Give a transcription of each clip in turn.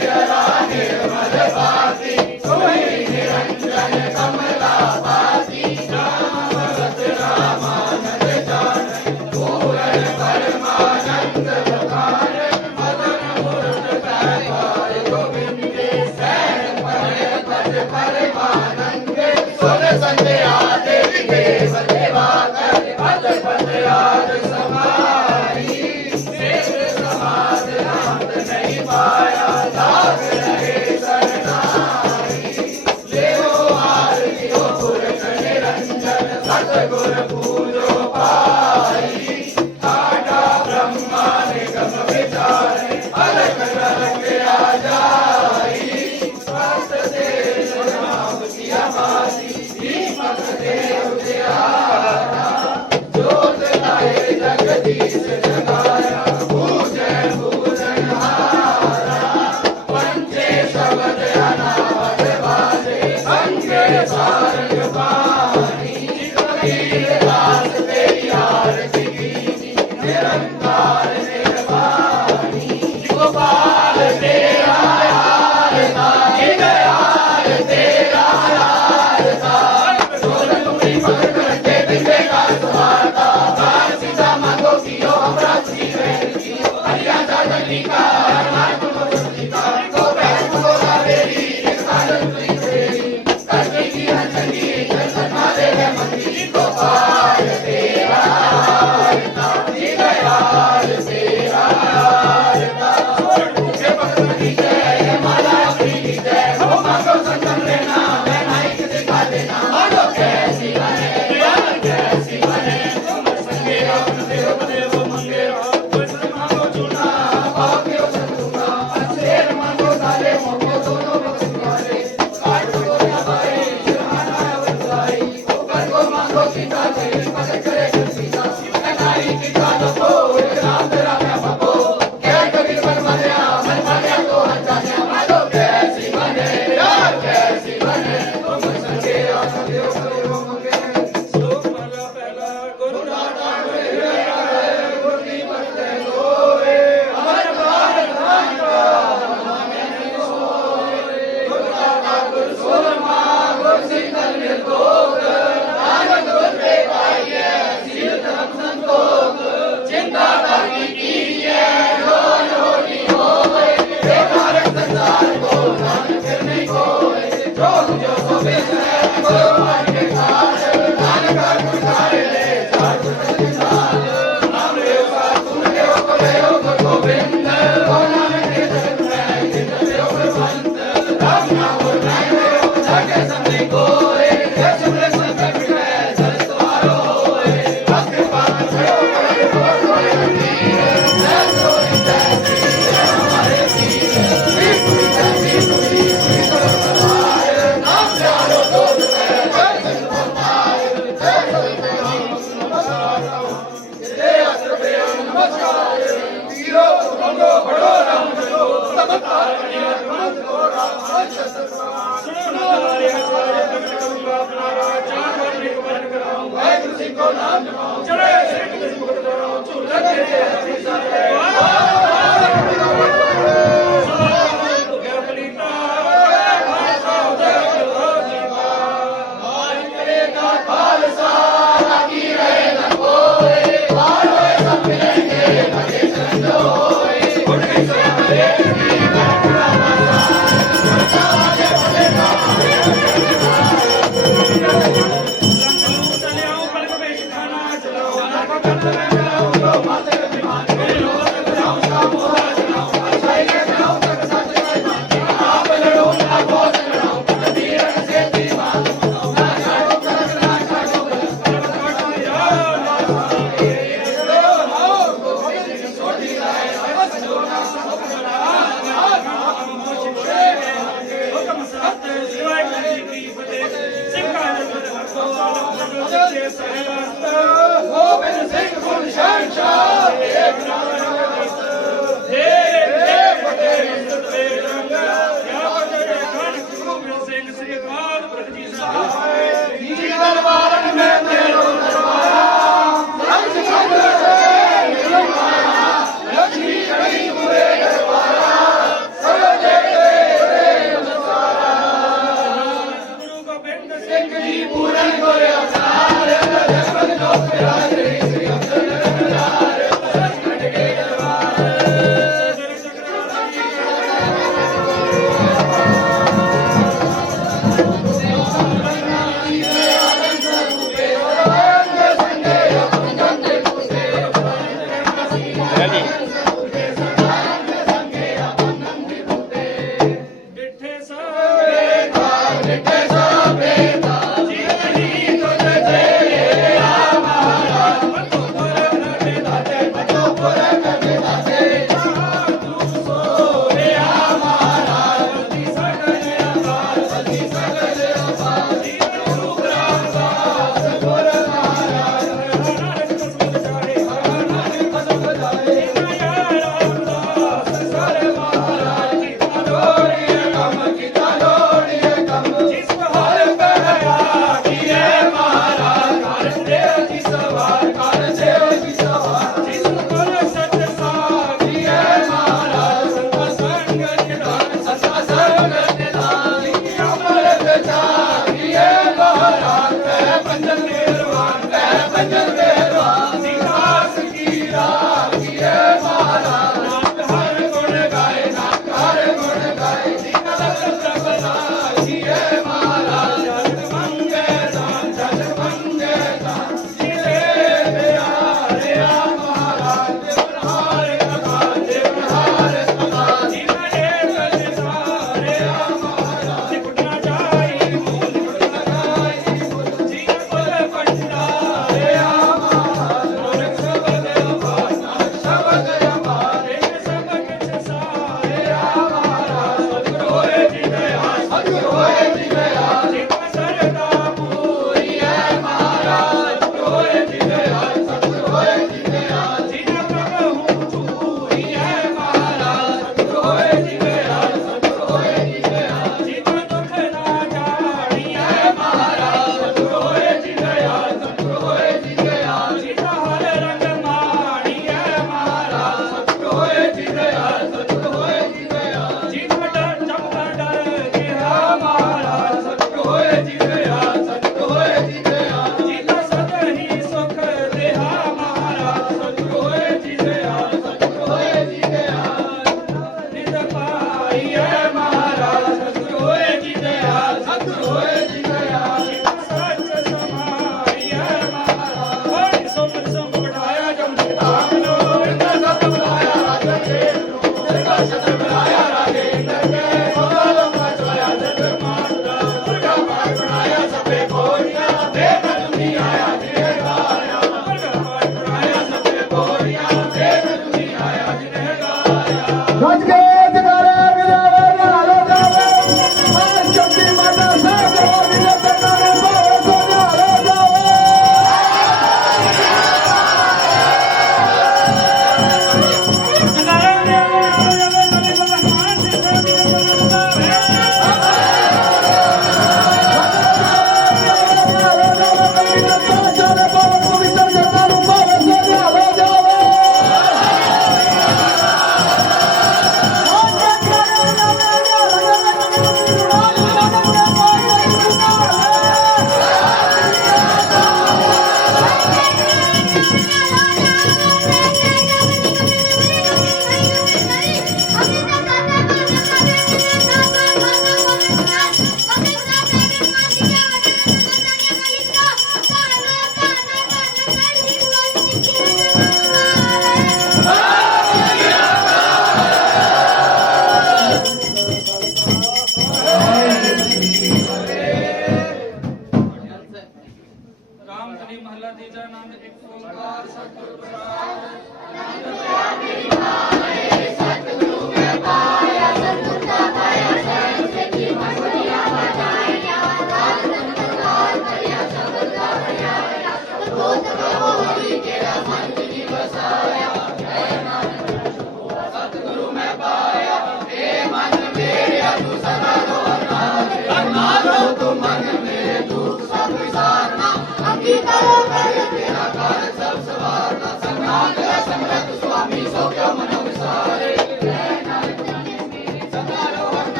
God.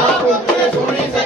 સૌ પુત્ર સુણી